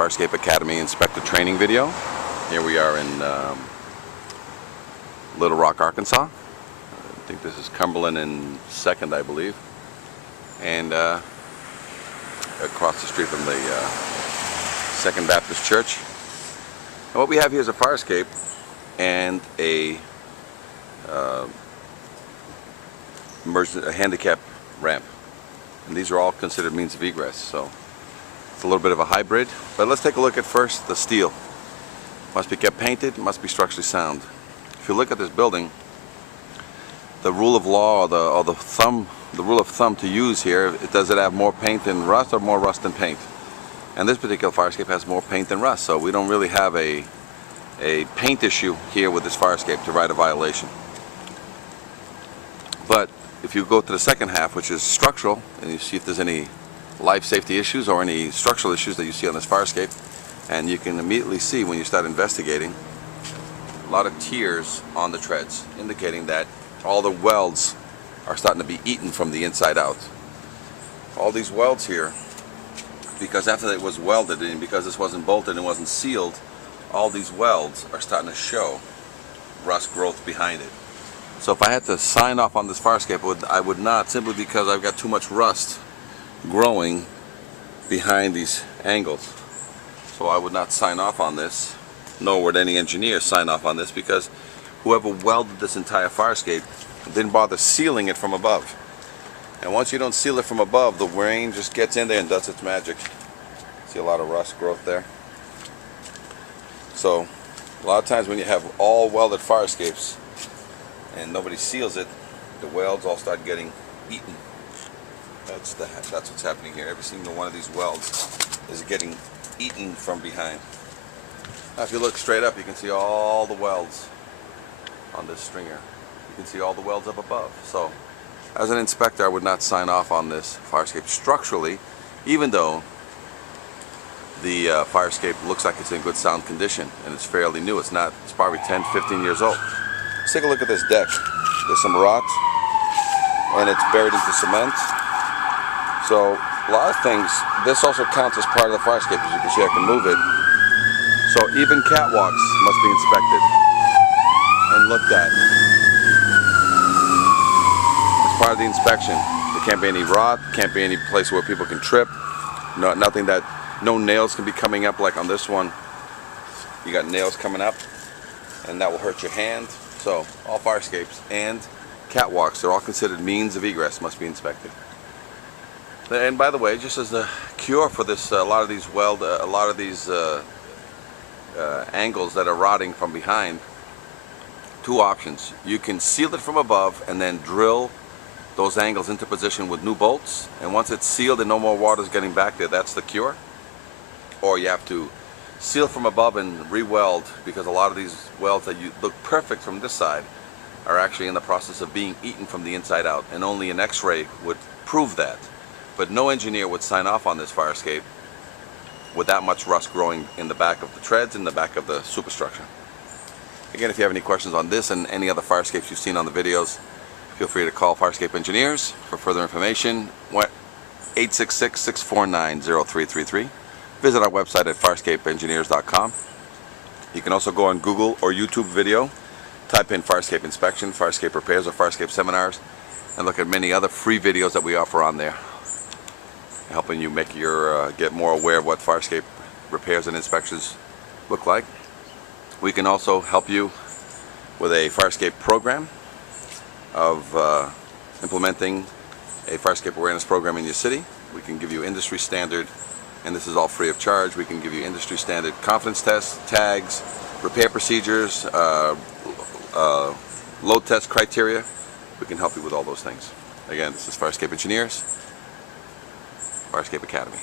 Fire Escape Academy inspector training video. Here we are in Little Rock, Arkansas. I think this is Cumberland and 2nd, I believe. And across the street from the Second Baptist Church. And what we have here is a fire escape and a handicap ramp. And these are all considered means of egress, so it's a little bit of a hybrid. But let's take a look at first the steel. Must be kept painted, must be structurally sound. If you look at this building, the rule of law, or the rule of thumb to use here, does it have more paint than rust or more rust than paint? And this particular fire escape has more paint than rust, so we don't really have a paint issue here with this fire escape to write a violation. But if you go to the second half, which is structural, and you see if there's any life safety issues or any structural issues that you see on this fire escape, and you can immediately see when you start investigating a lot of tears on the treads, indicating that all the welds are starting to be eaten from the inside out. All these welds here, because after it was welded and because this wasn't bolted and wasn't sealed, all these welds are starting to show rust growth behind it. So if I had to sign off on this fire escape, I would not, simply because I've got too much rust growing behind these angles. So I would not sign off on this, nor would any engineer sign off on this, because whoever welded this entire fire escape didn't bother sealing it from above. And once you don't seal it from above, the rain just gets in there and does its magic. See a lot of rust growth there? So a lot of times when you have all welded fire escapes and nobody seals it, the welds all start getting eaten. That's what's happening here. Every single one of these welds is getting eaten from behind. Now if you look straight up, you can see all the welds on this stringer. You can see all the welds up above. So as an inspector, I would not sign off on this fire escape structurally, even though the fire escape looks like it's in good sound condition and it's fairly new. It's not. It's probably 10, 15 years old. Let's take a look at this deck. There's some rot and it's buried into cement. So a lot of things, this also counts as part of the fire escape. As you can see, I can move it. So even catwalks must be inspected and looked at as part of the inspection. There can't be any rot, can't be any place where people can trip. No nails can be coming up like on this one. You got nails coming up and that will hurt your hand. So all fire escapes and catwalks, they're all considered means of egress, must be inspected. And by the way, just as a cure for this, a lot of these angles that are rotting from behind, two options. You can seal it from above and then drill those angles into position with new bolts, and once it's sealed and no more water is getting back there, that's the cure. Or you have to seal from above and re-weld, because a lot of these welds that you look perfect from this side are actually in the process of being eaten from the inside out, and only an X-ray would prove that. But no engineer would sign off on this fire escape with that much rust growing in the back of the treads, in the back of the superstructure. Again, if you have any questions on this and any other fire escapes you've seen on the videos, feel free to call Fire Escape Engineers for further information. 866-649-0333. Visit our website at firescapeengineers.com. You can also go on Google or YouTube video, type in fire escape inspection, fire escape repairs, or fire escape seminars, and look at many other free videos that we offer on there, helping you make get more aware of what fire escape repairs and inspections look like. We can also help you with a fire escape program of implementing a fire escape awareness program in your city. We can give you industry standard, and this is all free of charge. We can give you industry standard confidence tests, tags, repair procedures, load test criteria. We can help you with all those things. Again, this is Fire Escape Engineers, Fire Escape Academy.